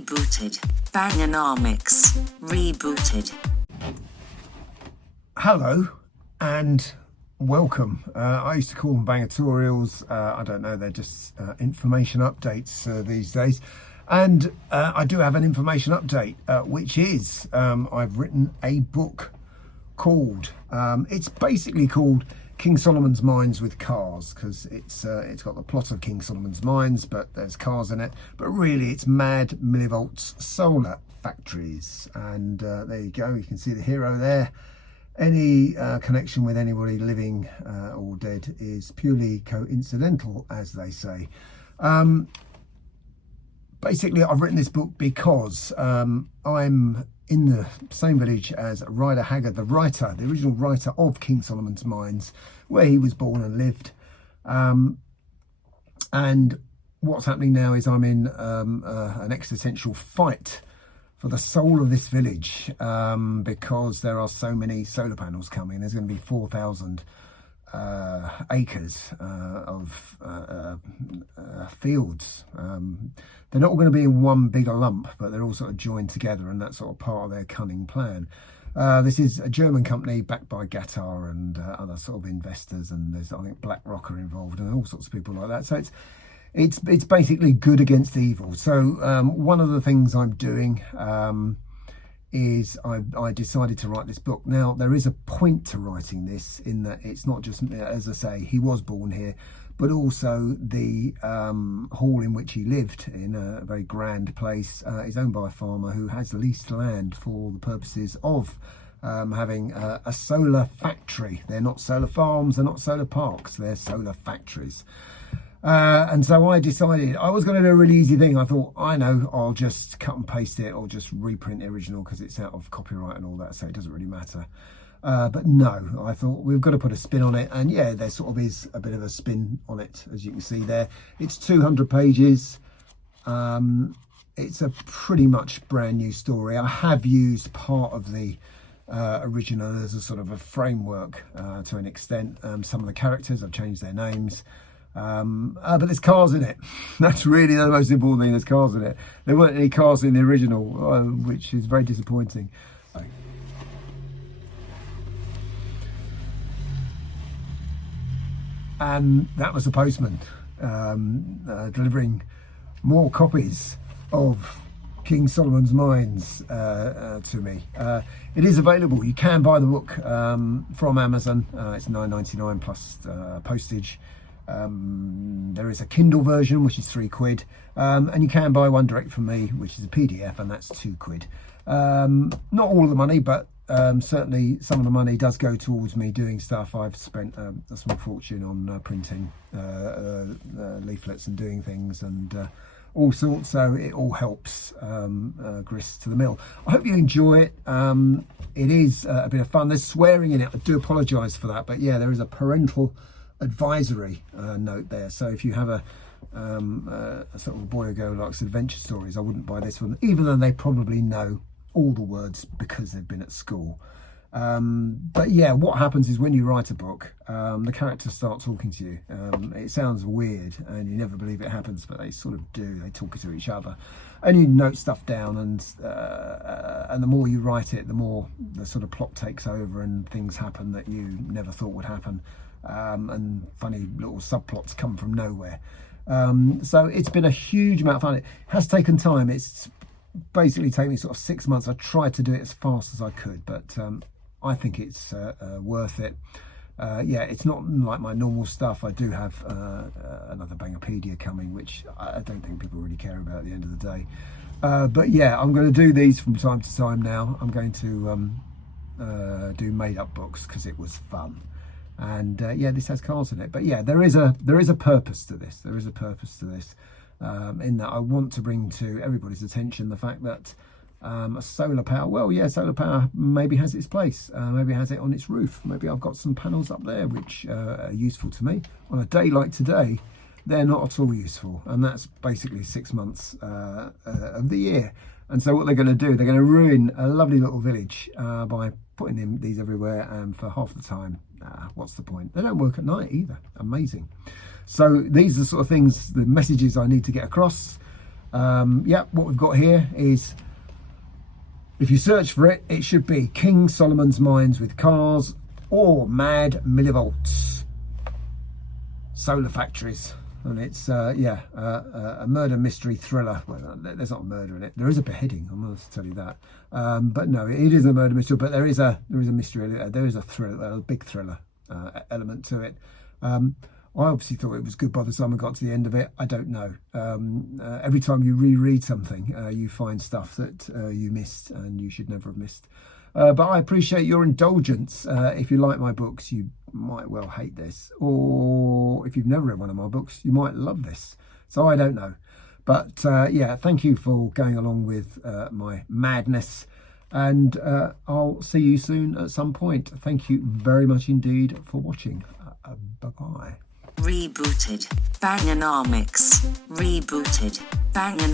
rebooted. Bangernomics, rebooted. Hello and welcome. I used to call them bangatorials. I don't know, they're just information updates these days. And I do have an information update, which is I've written a book called, it's basically called King Solomon's Mines with Cars, because it's got the plot of King Solomon's Mines, but there's cars in it. But really, it's Mad Millivolts Solar Factories. And there you go, you can see the hero there. Any connection with anybody living or dead is purely coincidental, as they say. Basically, I've written this book because I'm in the same village as H.Rider Haggard, the writer, the original writer of King Solomon's Mines, where he was born and lived. And what's happening now is I'm in an existential fight for the soul of this village, because there are so many solar panels coming. There's going to be 4,000 acres of fields. They're not all going to be in one big lump, but they're all sort of joined together, and that's sort of part of their cunning plan. This is a German company backed by Qatar and other sort of investors, and there's, I think, BlackRock are involved and all sorts of people like that. So it's basically good against evil. So one of the things I'm doing is I decided to write this book. Now, there is a point to writing this, in that it's not just, as I say, he was born here, but also the hall in which he lived, in a very grand place, is owned by a farmer who has leased land for the purposes of having a solar factory. They're not solar farms, they're not solar parks, they're solar factories. And so I decided I was going to do a really easy thing. I thought, I know, I'll just cut and paste it or just reprint the original because it's out of copyright and all that, so it doesn't really matter. But no, I thought we've got to put a spin on it. And yeah, there sort of is a bit of a spin on it, as you can see there. It's 200 pages. It's a pretty much brand new story. I have used part of the original as a sort of a framework to an extent. Some of the characters, I've changed their names. But there's cars in it. That's really the most important thing, there's cars in it. There weren't any cars in the original, which is very disappointing. And that was the postman delivering more copies of King Solomon's Mines to me. It is available. You can buy the book from Amazon. It's £9.99 plus postage. There is a Kindle version, which is £3, and you can buy one direct from me, which is a PDF, and that's £2. Not all of the money, but certainly some of the money does go towards me doing stuff. I've spent a small fortune on printing leaflets and doing things and all sorts, so it all helps grist to the mill. I hope you enjoy it. It is a bit of fun. There's swearing in it. I do apologise for that, but yeah, there is a parental advisory note there. So if you have a sort of boy or girl who likes adventure stories, I wouldn't buy this one, even though they probably know all the words because they've been at school. But yeah, what happens is when you write a book, the characters start talking to you. It sounds weird and you never believe it happens, but they sort of do. They talk to each other and you note stuff down, and the more you write it, the more the sort of plot takes over and things happen that you never thought would happen. And funny little subplots come from nowhere. So it's been a huge amount of fun. It has taken time. It's basically taken me sort of 6 months. I tried to do it as fast as I could, but I think it's worth it. Yeah, it's not like my normal stuff. I do have another Bangerpedia coming, which I don't think people really care about at the end of the day. But yeah, I'm going to do these from time to time now. I'm going to do made-up books because it was fun. And yeah, this has cars in it. But yeah, there is a purpose to this. There is a purpose to this, in that I want to bring to everybody's attention the fact that a solar power, well, yeah, solar power maybe has its place. Maybe it has it on its roof. Maybe I've got some panels up there which are useful to me. On a day like today, they're not at all useful. And that's basically 6 months of the year. And so what they're going to do, they're going to ruin a lovely little village by putting these everywhere, and for half the time, what's the point? They don't work at night either. Amazing. So these are the sort of things, the messages I need to get across. Yeah, what we've got here is, if you search for it, it should be King Solomon's Mines with Cars or Mad Millivolts Solar Factories. And it's, a murder mystery thriller. Well, there's not a murder in it. There is a beheading, I must tell you that. But no, it is a murder mystery, but there is a mystery, there is a big thriller element to it. I obviously thought it was good by the time I got to the end of it. I don't know. Every time you reread something, you find stuff that you missed and you should never have missed. But I appreciate your indulgence. If you like my books, you might well hate this. Or if you've never read one of my books, you might love this. So I don't know. But yeah, thank you for going along with my madness. And I'll see you soon at some point. Thank you very much indeed for watching. Bye-bye. Rebooted. Bangernomics. Rebooted. Bangernomics.